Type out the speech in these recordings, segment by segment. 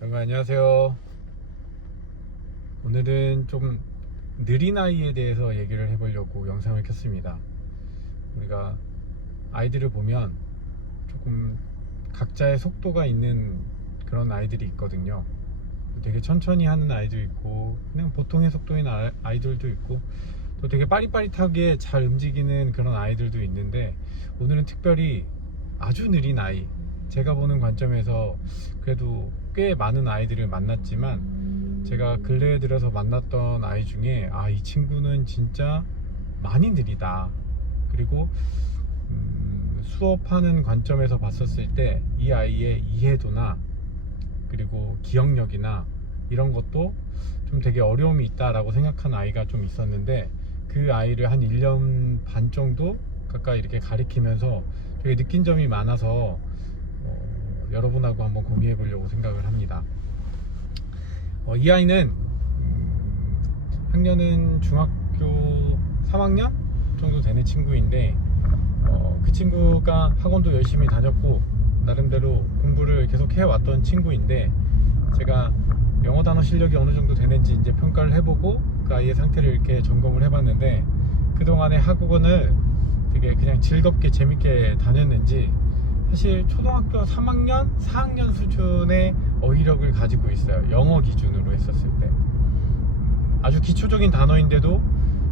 여러분 안녕하세요. 오늘은 좀 느린 아이에 대해서 얘기를 해보려고 영상을 켰습니다. 우리가 아이들을 보면 조금 각자의 속도가 있는 그런 아이들이 있거든요. 되게 천천히 하는 아이도 있고 그냥 보통의 속도인 아이들도 있고 또 되게 빠릿빠릿하게 잘 움직이는 그런 아이들도 있는데, 오늘은 특별히 아주 느린 아이, 제가 보는 관점에서 그래도 꽤 많은 아이들을 만났지만 제가 근래에 들어서 만났던 아이 중에 이 친구는 진짜 많이 느리다. 그리고 수업하는 관점에서 봤었을 때 이 아이의 이해도나 그리고 기억력이나 이런 것도 좀 되게 어려움이 있다라고 생각한 아이가 좀 있었는데, 그 아이를 한 1년 반 정도 가까이 이렇게 가리키면서 되게 느낀 점이 많아서 여러분하고 한번 공유해 보려고 생각을 합니다. 이 아이는 학년은 중학교 3학년 정도 되는 친구인데, 그 친구가 학원도 열심히 다녔고 나름대로 공부를 계속 해왔던 친구인데, 제가 영어 단어 실력이 어느 정도 되는지 이제 평가를 해보고 그 아이의 상태를 이렇게 점검을 해봤는데, 그동안의 학원을 되게 그냥 즐겁게 재밌게 다녔는지 사실 초등학교 3학년, 4학년 수준의 어휘력을 가지고 있어요. 영어 기준으로 했었을 때 아주 기초적인 단어인데도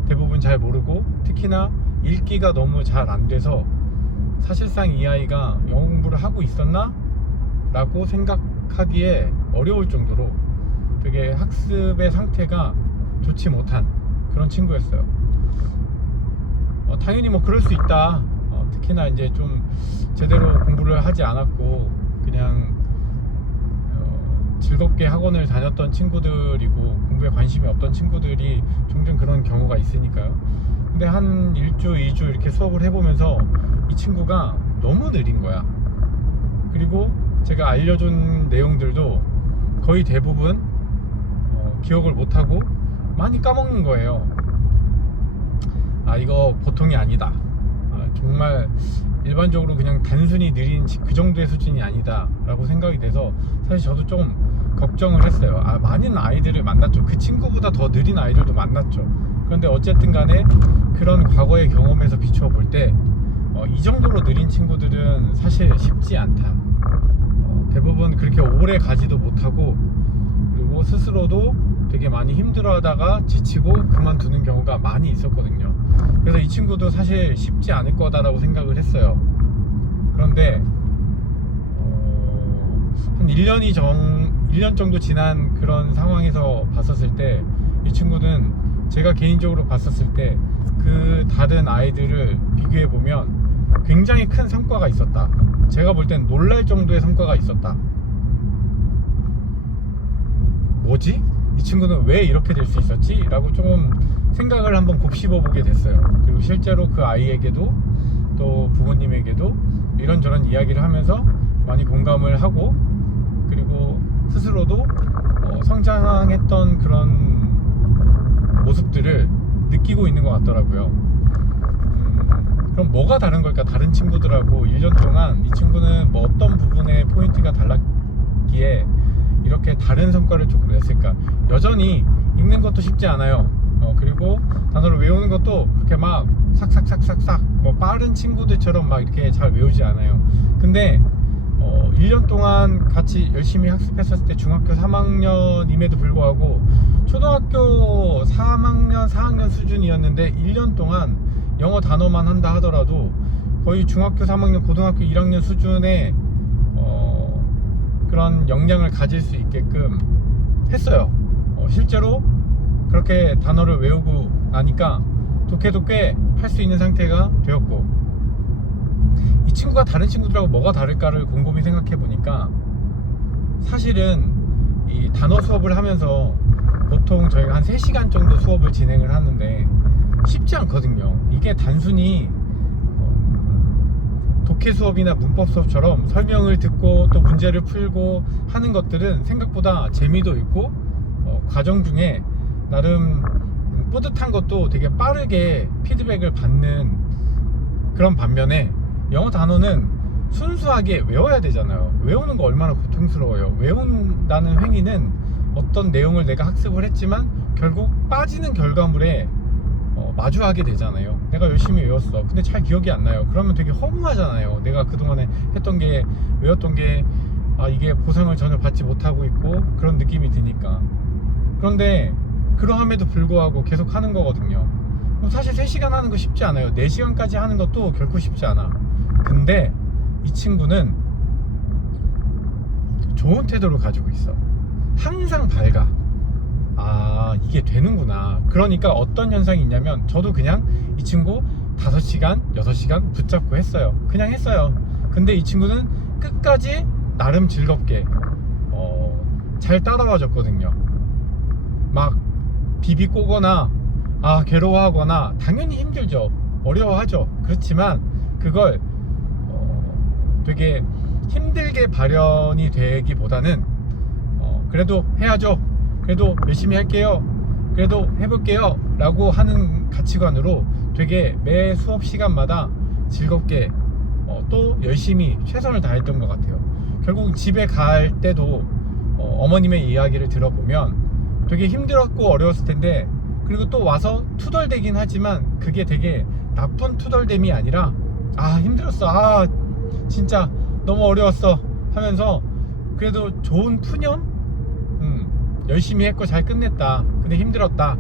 대부분 잘 모르고, 특히나 읽기가 너무 잘 안 돼서 사실상 이 아이가 영어 공부를 하고 있었나? 라고 생각하기에 어려울 정도로 되게 학습의 상태가 좋지 못한 그런 친구였어요. 당연히 뭐 그럴 수 있다. 특히나 이제 좀 제대로 공부를 하지 않았고 그냥 즐겁게 학원을 다녔던 친구들이고 공부에 관심이 없던 친구들이 종종 그런 경우가 있으니까요. 근데 한 1주, 2주 이렇게 수업을 해보면서 이 친구가 너무 느린 거야. 그리고 제가 알려준 내용들도 거의 대부분 기억을 못하고 많이 까먹는 거예요. 이거 보통이 아니다. 정말 일반적으로 그냥 단순히 느린 그 정도의 수준이 아니다 라고 생각이 돼서 사실 저도 좀 걱정을 했어요. 많은 아이들을 만났죠. 그 친구보다 더 느린 아이들도 만났죠. 그런데 어쨌든 간에 그런 과거의 경험에서 비추어 볼 때 이 정도로 느린 친구들은 사실 쉽지 않다. 대부분 그렇게 오래 가지도 못하고, 그리고 스스로도 되게 많이 힘들어하다가 지치고 그만두는 경우가 많이 있었거든요. 그래서 이 친구도 사실 쉽지 않을 거다라고 생각을 했어요. 그런데 한 1년 정도 지난 그런 상황에서 봤었을 때 이 친구는 제가 개인적으로 봤었을 때 그 다른 아이들을 비교해 보면 굉장히 큰 성과가 있었다. 제가 볼 땐 놀랄 정도의 성과가 있었다. 뭐지? 이 친구는 왜 이렇게 될 수 있었지? 라고 좀 생각을 한번 곱씹어 보게 됐어요. 그리고 실제로 그 아이에게도 또 부모님에게도 이런저런 이야기를 하면서 많이 공감을 하고, 그리고 스스로도 성장했던 그런 모습들을 느끼고 있는 것 같더라고요. 그럼 뭐가 다른 걸까? 다른 친구들하고 1년 동안 이 친구는 뭐 어떤 부분에 포인트가 달랐기에 이렇게 다른 성과를 조금 냈을까? 여전히 읽는 것도 쉽지 않아요. 그리고 단어를 외우는 것도 그렇게 막 삭삭삭삭삭 뭐 빠른 친구들처럼 막 이렇게 잘 외우지 않아요. 근데 1년 동안 같이 열심히 학습했었을 때 중학교 3학년임에도 불구하고 초등학교 3학년, 4학년 수준이었는데 1년 동안 영어 단어만 한다 하더라도 거의 중학교 3학년, 고등학교 1학년 수준의 그런 역량을 가질 수 있게끔 했어요. 실제로 그렇게 단어를 외우고 나니까 독해도 꽤 할 수 있는 상태가 되었고, 이 친구가 다른 친구들하고 뭐가 다를까를 곰곰이 생각해 보니까 사실은 이 단어 수업을 하면서 보통 저희가 한 3시간 정도 수업을 진행을 하는데 쉽지 않거든요. 이게 단순히 독해 수업이나 문법 수업처럼 설명을 듣고 또 문제를 풀고 하는 것들은 생각보다 재미도 있고 과정 중에 나름 뿌듯한 것도 되게 빠르게 피드백을 받는 그런 반면에, 영어 단어는 순수하게 외워야 되잖아요. 외우는 거 얼마나 고통스러워요. 외운다는 행위는 어떤 내용을 내가 학습을 했지만 결국 빠지는 결과물에 마주하게 되잖아요. 내가 열심히 외웠어. 근데 잘 기억이 안 나요. 그러면 되게 허무하잖아요. 내가 그동안에 했던 게, 외웠던 게, 이게 보상을 전혀 받지 못하고 있고 그런 느낌이 드니까. 그런데 그러함에도 불구하고 계속 하는 거거든요. 사실 3시간 하는 거 쉽지 않아요. 4시간까지 하는 것도 결코 쉽지 않아. 근데 이 친구는 좋은 태도를 가지고 있어. 항상 밝아. 이게 되는구나. 그러니까 어떤 현상이 있냐면, 저도 그냥 이 친구 5시간, 6시간 붙잡고 했어요. 그냥 했어요. 근데 이 친구는 끝까지 나름 즐겁게 잘 따라와 줬거든요. 막 비비 꼬거나 괴로워하거나 당연히 힘들죠. 어려워하죠. 그렇지만 그걸 되게 힘들게 발현이 되기보다는 그래도 해야죠. 그래도 열심히 할게요. 그래도 해볼게요. 라고 하는 가치관으로 되게 매 수업 시간마다 즐겁게 또 열심히 최선을 다했던 것 같아요. 결국 집에 갈 때도 어머님의 이야기를 들어보면 되게 힘들었고 어려웠을 텐데, 그리고 또 와서 투덜대긴 하지만 그게 되게 나쁜 투덜댐이 아니라 힘들었어, 진짜 너무 어려웠어 하면서 그래도 좋은 푸념? 열심히 했고 잘 끝냈다, 근데 힘들었다,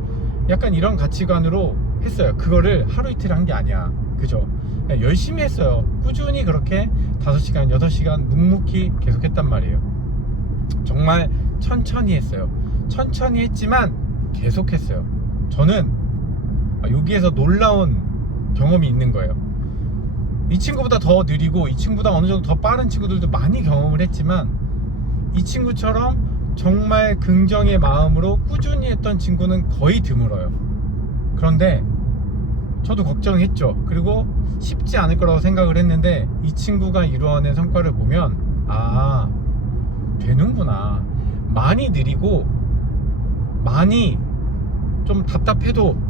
약간 이런 가치관으로 했어요. 그거를 하루 이틀 한 게 아니야. 그죠? 열심히 했어요. 꾸준히 그렇게 5시간, 6시간 묵묵히 계속 했단 말이에요. 정말 천천히 했어요. 천천히 했지만 계속 했어요. 저는 여기에서 놀라운 경험이 있는 거예요. 이 친구보다 더 느리고 이 친구보다 어느 정도 더 빠른 친구들도 많이 경험을 했지만, 이 친구처럼 정말 긍정의 마음으로 꾸준히 했던 친구는 거의 드물어요. 그런데 저도 걱정했죠. 그리고 쉽지 않을 거라고 생각을 했는데, 이 친구가 이루어낸 성과를 보면 되는구나. 많이 느리고 많이 좀 답답해도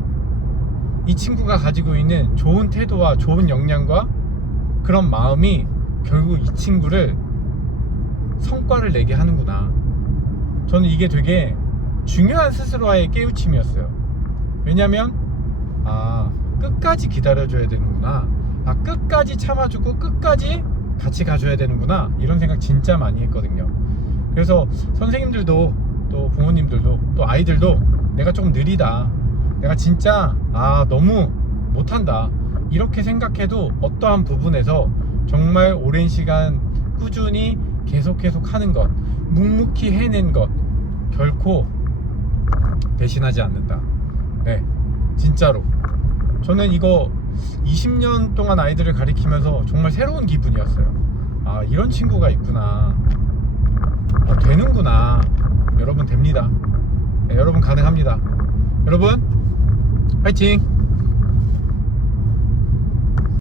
이 친구가 가지고 있는 좋은 태도와 좋은 역량과 그런 마음이 결국 이 친구를 성과를 내게 하는구나. 저는 이게 되게 중요한 스스로와의 깨우침이었어요. 왜냐면 끝까지 기다려줘야 되는구나, 끝까지 참아주고 끝까지 같이 가줘야 되는구나, 이런 생각 진짜 많이 했거든요. 그래서 선생님들도 또 부모님들도 또 아이들도 내가 조금 느리다, 내가 진짜 너무 못한다, 이렇게 생각해도 어떠한 부분에서 정말 오랜 시간 꾸준히 계속 하는 것, 묵묵히 해낸 것 결코 배신하지 않는다. 네, 진짜로 저는 이거 20년 동안 아이들을 가리키면서 정말 새로운 기분이었어요. 이런 친구가 있구나, 되는구나. 여러분 됩니다. 네, 여러분 가능합니다. 여러분 화이팅!